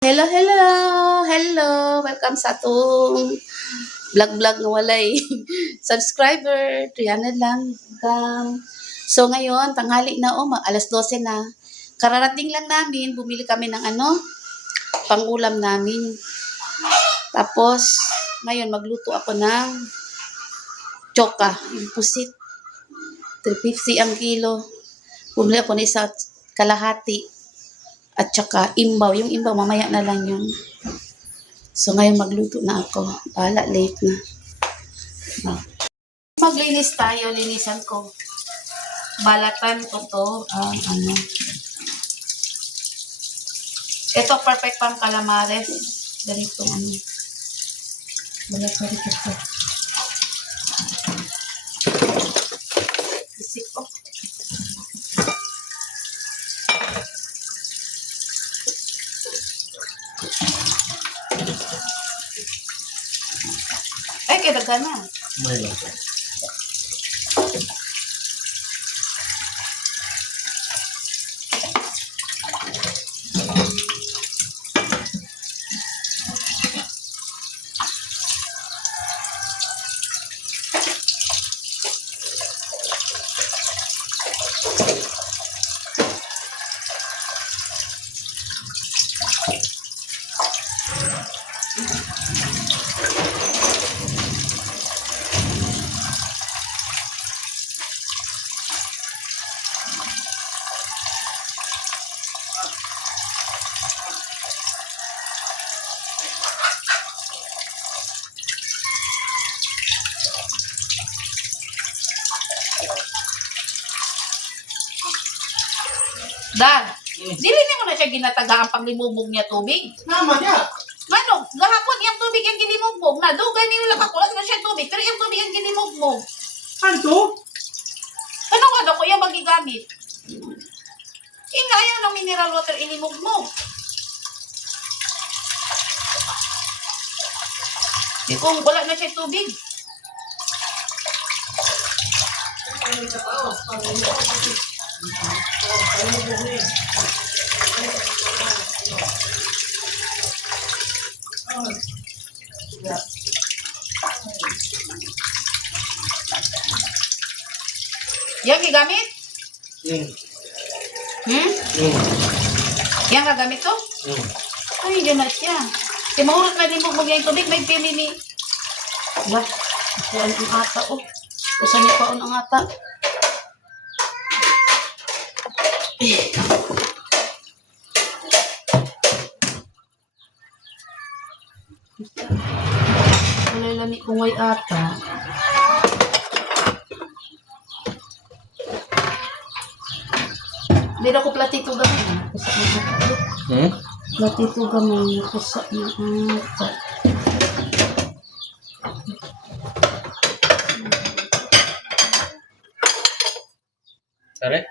Hello, hello! Hello! Welcome sa atong vlog-vlog nga walay subscriber. 300 lang. Welcome. So ngayon, tanghali na alas 12 na. Kararating lang namin, bumili kami ng pangulam namin. Tapos, ngayon magluto ako ng choka, yung pusit. 350 ang kilo. Bumili ako ng isa kalahati. At saka imbaw. Yung imbaw, mamaya na lang yun. So, ngayon magluto na ako. Bahala, late na. Maglinis tayo. Linisan ko. Balatan ko to. Ito, perfect pang calamares. Ganito, balatan ko to. Isip ko. Ay, kaya na. May lang. Dad, dili mo na siya ginataga ang panglimubog niya tubig. Naman niya. Ano, gahapon yung tubig ang ginimugmog na. Dugay niyo lang ako. Ano siya tubig? Pero yung tubig ang ginimugmog. Ano? Ano nga daw ko yung magigamit? Ayaw ng mineral water inimugmog. Di kung wala na siya tubig. Yang gigamit? Yang gagamit to? Ay, hindi na siya. Si mahurot na limog mo yung tubig, may pili ni... Wah, kuhaan ang ata, Usan niya kuhaan ang ata. Walay lami kung way ata. Hindi ako platito gamay. Platito gamay. Kusa na ata. Sorry?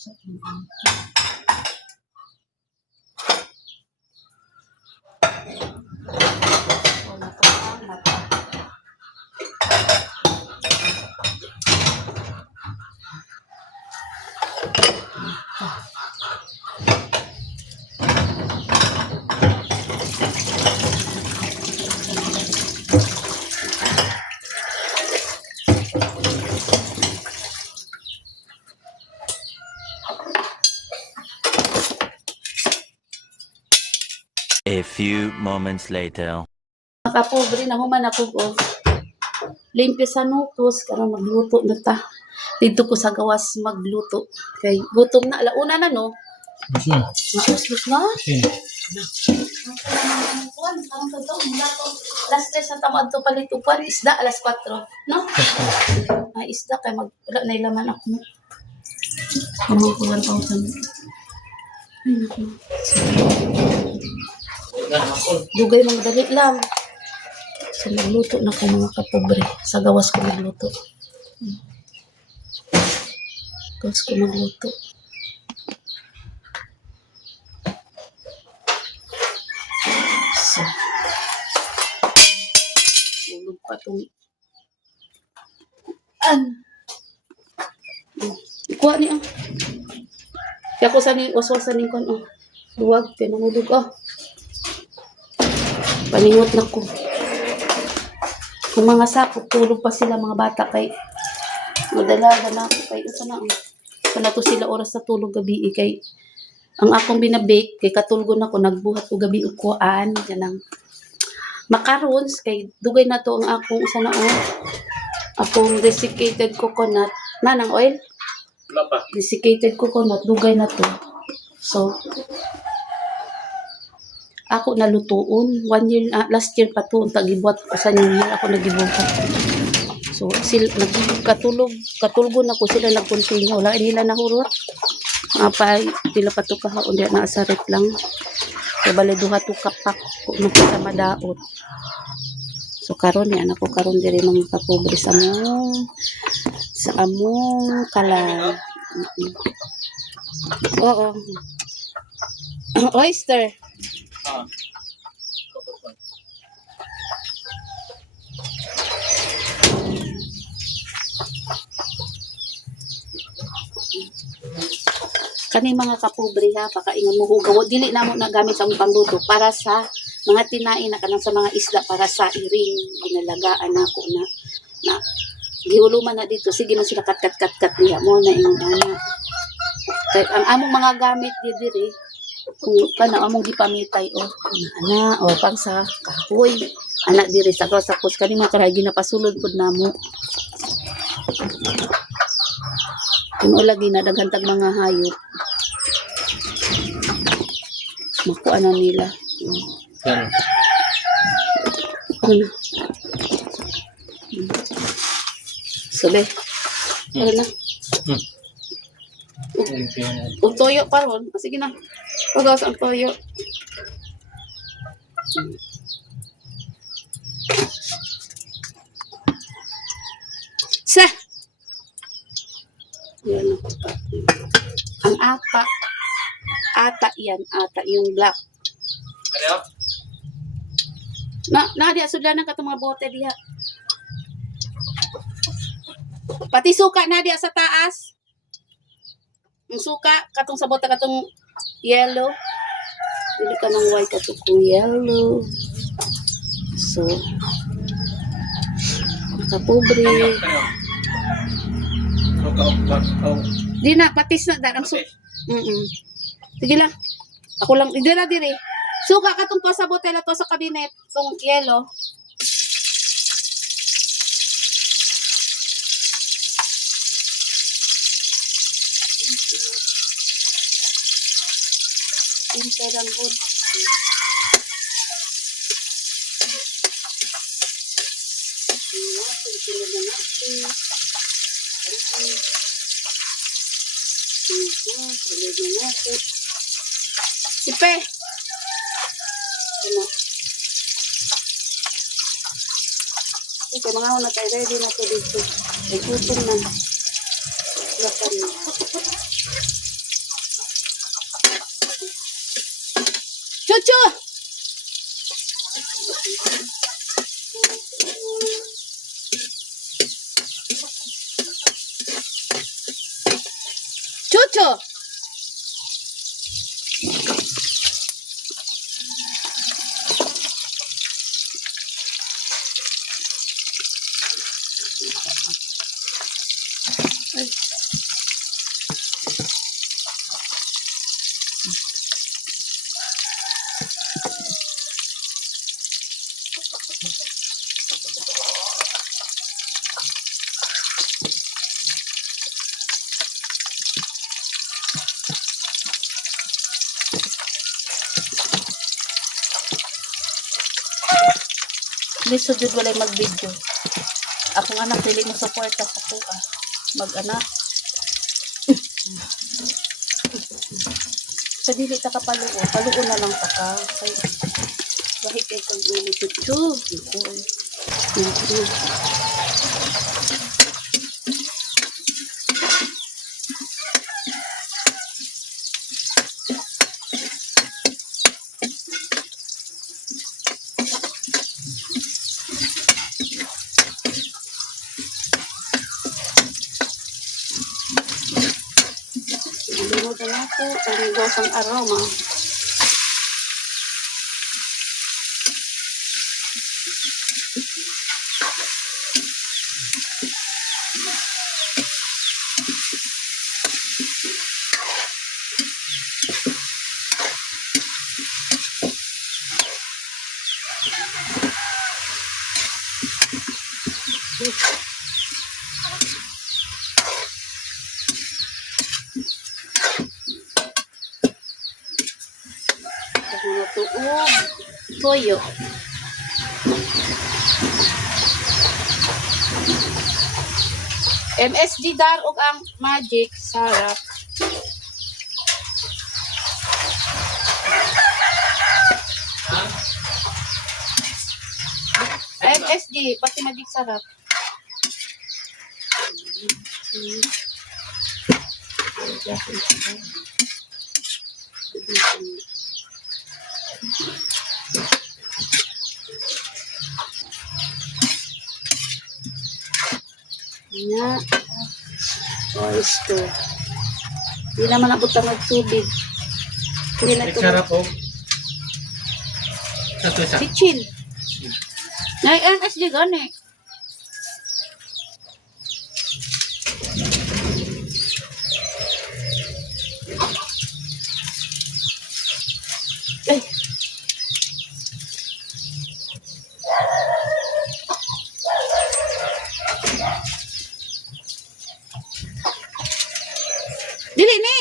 A few moments later. Nakapobre na human ako og limpyo sa nukos karon magluto na ta. Dito ko sa gawas magluto. Kay gutom na alauna na no. Gusto. Mauslos na. Sin. Alas 3 na tamad to palitupan. Isda alas 4. No? Ay, isda kay wala na ilaman ako. Mga 1,000. Ay, naku. Dugay mga dali lang. So, magluto na ko mga kapobre. Sa gawas ko magluto. Gawas ko magluto. So, ulog pa itong kuha niya. Kaya ko sa ni waswasan ni kon oh. Duwag pinangulog oh. Paningot na ko. Kung mga sakop, tulog pa sila mga bata kay madalaga na ako kay ito na. Ito na to sila oras sa tulog gabi kay ang akong binabake kay katulgon ako nagbuhat ko gabi ukuan ganang macarons kay dugay na to ang akong isa na akong desiccated coconut nanang oil Wala pa. desiccated coconut dugay na to so ako nalutuon 1 year last year pa to tagibuhat ko sa new year ako nagibuhat so katulgon ako sila nag-continue wala nila nahurot apay pila pa to kahaon diya na asarit lang kay bali duha to kapak kung sa madaot so karon yan ako karon diri mga kapobre sa among kalan oo oyster Ah. kani mga kapobre ha pakaingon mo hugaw dili na mo nagamit sa pangluto para sa mga tinain na kanang sa mga isda para sa iring ginalagaan nako na gihuluman na dito sige man sila kat niya mo na ingon ana kay ang among mga gamit di diri kung kana among gipamitay ana pang sa kahoy ana diri sa kus kani mga karay ginapasulod pud namo kung lagi na daghantag mga hayop makuha na nila Yan. ano sabi ano na ug toyo karon sige na pagawas ang toyo sa yan ang ata yung black Ano? na diya sudlanan ka mga bote diha pati suka na diya sa taas ang suka katong sa bote katong yellow dili ka ng white katong yellow so kapobre di na patis na darang suka sige lang ako lang hindi na diri suka katong to sa bote na to sa kabinet tong yellow Perang good. Sipe. Okay, mga una tayo ready na to dito. Ay gutom na. Lakan na. Chuchu! Chuchu! Ay. Lisod yun walay mag-video. Akong anak, dili mo suporta sa kuha. Mag-anak. Sa dili ta ka paluo. Paluo na lang ta ka. Kay, bahit ay kag-ulo. Chuchu. Chuchu. Limod na nato. Paligaw sang aroma. Dahil tuog. Toyo. MSG darog ang magic sarap. MSG pati magic sarap. Nya. Oyster. Hindi naman abot ang tubig. Hindi na ito. Sarap po. Satu isa. Kitchen. Nay, MSG gani. Eh. Dili ni.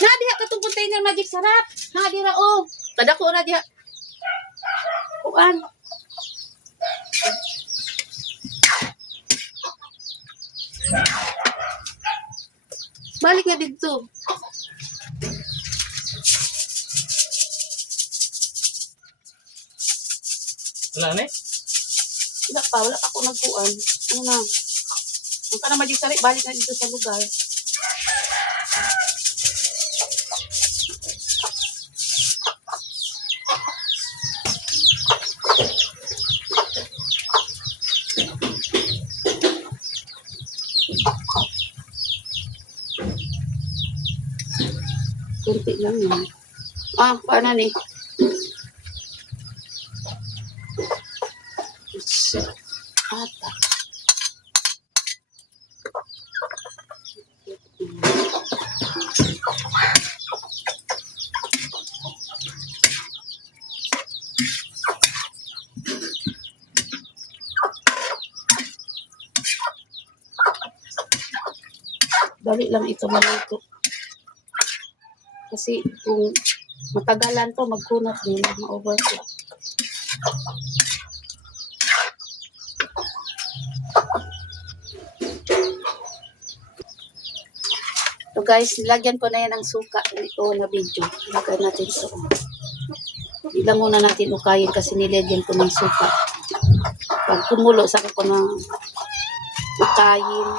Na diha katong container magic sarap. Na diha oh. Kadako na diha. Kuan. Balik na dito. Wala na eh. Wala pa, wala pa ako nagkuan. Ano na? Ang ka na magic sarap, balik na dito sa lugar. Kunti lang yun. Ah, paano ni? Ata. Dali lang ito maluto. Kasi kung matagalan to, magkunat din, ma-overcook. So guys, nilagyan ko na yan ng suka. Ito na video. Ilagay natin ito. Ilang muna natin ukayin kasi nilagyan ko ng suka. Pag kumulo, saka ko na ukayin.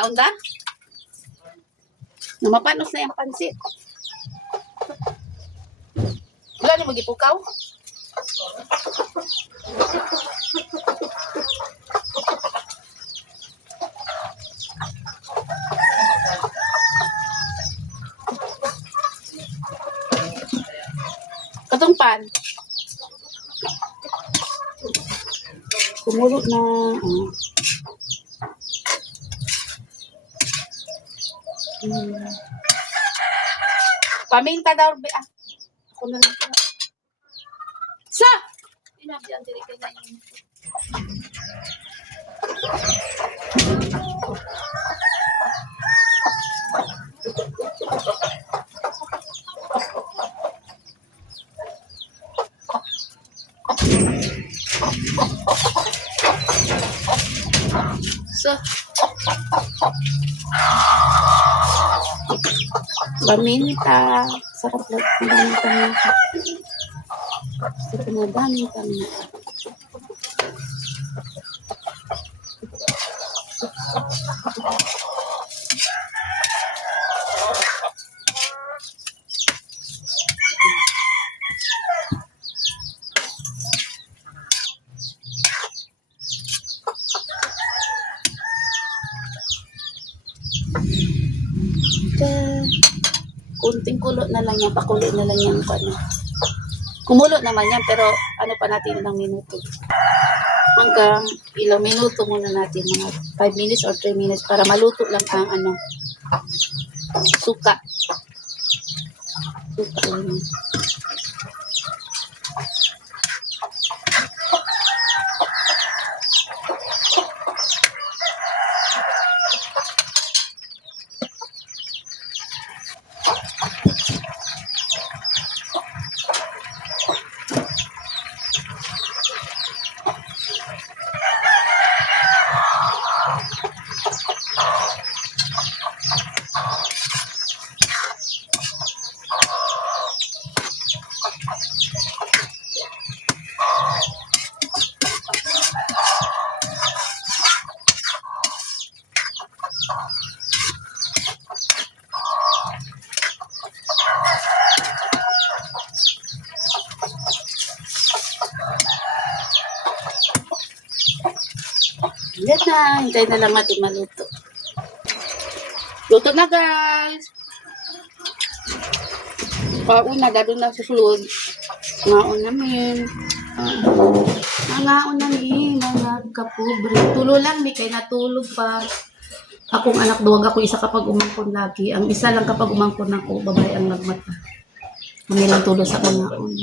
Saon ta? Namapanos na yung pansit. Wala na magipukaw? Katong pan. Kumulo na. Paminta daw. Ako na lang. Sa! Pinabi ang diri kay na yun. So, paminta. Sarap lang. Paminta. Sarap na paminta. Kunting kulo na lang yan, pakulo na lang yan ko ano. Kumulo naman yan, pero ano pa natin ng minuto. Hanggang ilang minuto muna natin, mga 5 minutes or 3 minutes para maluto lang ang ano, suka. Suka lang yan. Yan na, hintay na lang natin maluto. Luto na guys! Paun na, dado na susunod. Ngaon namin. Ngaon namin, mga kapobre. Tulo lang, may kay natulog pa. Akong anak duwag ako, isa kapag umangkon lagi. Ang isa lang kapag umangkon ako, babae ang nagmata. Kami lang tulo sa ngaon.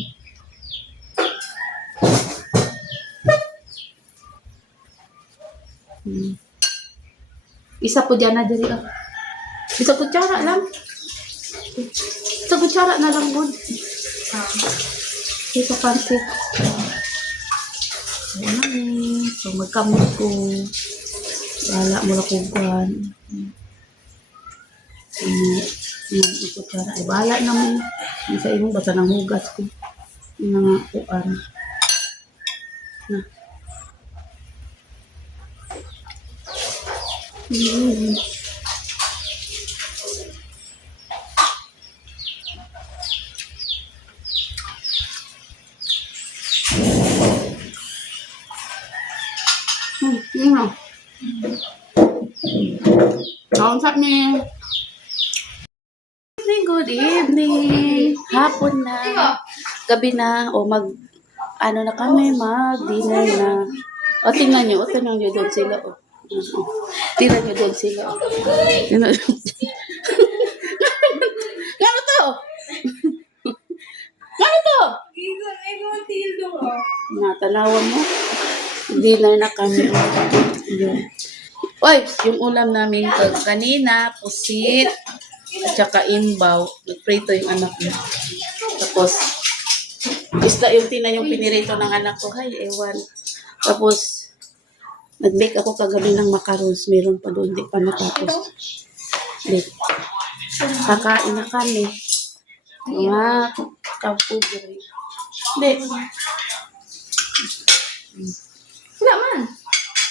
Isa po dyan na diri. Isa kutsara lang. Isa kutsara na lang good. Isa pansit. Ayan. So magkamot ko. Wala mo na kukuhan. Yung kutsara ay wala naman. Isa imong basta ng hugas ko. Yung mga kuan. Na. Kausap ni. Good evening. Hapon na. Gabi na. O ano na kami, mag-dinner na. O, tingnan nyo. O, tingnan nyo doon sila. O. Tingnan nyo doon sila. O. Tingnan nyo. Ngano to? Ngano to? Natanawan mo. Dinner na kami. Yun. Oy, yung ulam namin kanina, pusit, at saka imbaw. Nagprito yung anak mo. Tapos, isda yung yung pinirito ng anak ko. Hay, ewan. Tapos, nag-bake ako kagabi ng macarons. Meron pa doon, hindi pa natapos. Kakain na kami. Mga kapubre. Hindi. Wala man.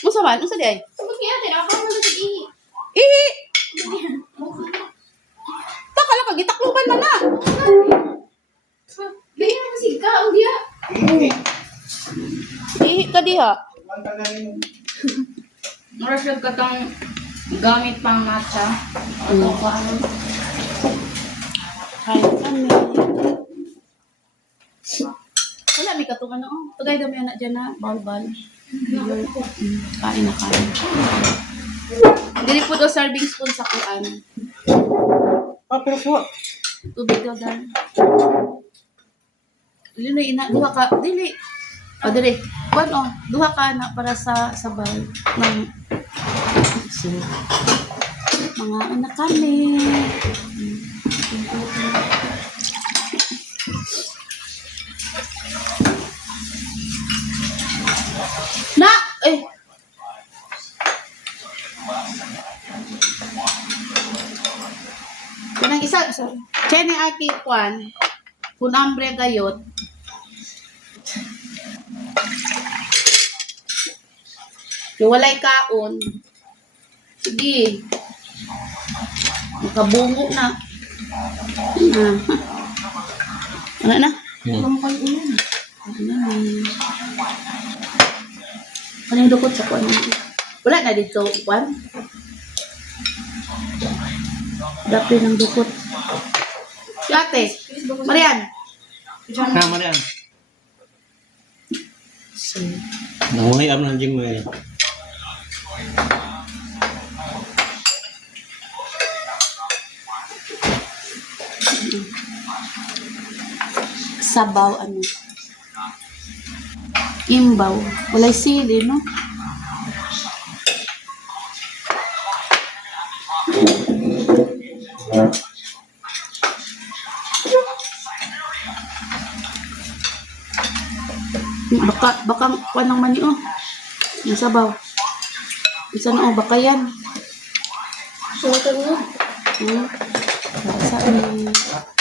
Unsa man? Unsa di ay? Sabot kaya, tinapang mo na sa ihi. Ihi! Taka lang, kagitakluban man na. Ganyan mo si ka, o diya. Ihi ka diha. Marasag ka tang gamit pang matcha. Ano ka? Kain kami. Wala, may katungan na. Oh, tagay daw may anak dyan na. Bal-bal. Kain na kain. Dili po daw serving spoon sa kuan. Pero po. Tubig daw dan. Dili na ina. Duha ka. Dili. O, dili. Kuan o. Duha ka na para sa sabay. Ng so, mga anak kami. Na! Eh! Kanang isa, Chene Aki Kwan, kunambre gayot. Yung walay kaon. Sige. Makabungo na. Ano na? Ano na? Ano yung dukot sa kwan? Wala na dito, kwan? Dapat ng dukot. Si ate, Marian. Tama na yan. So, Nanguhay am ng jing mo yan. sabaw, ano? Imbaw. Walay sili, no? Baka kuha ng mani, oh. Yung sabaw. Isa na, oh, baka yan. Sumakan mo. Saan?